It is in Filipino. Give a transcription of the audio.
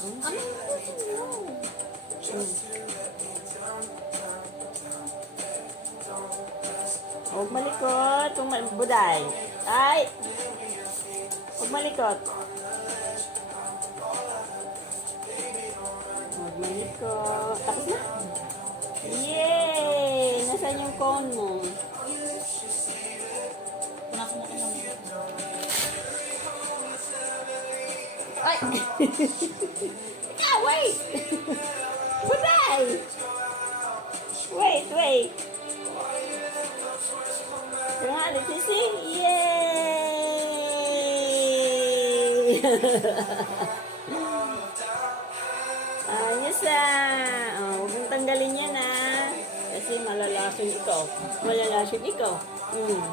Ano? Ano? Huwag malikot. Huwag malikot. Buday. Ay! Huwag malikot. Huwag malikot. Tapos na? Yay! Nasaan yung cone mo? Ay! Ikaw, wait! Buday! Wait, wait! Nga, let's see. Yay! Ayos ah! Oh, huwag tanggalin yan ah. Kasi malalason ikaw. Malalason ikaw. Hmm.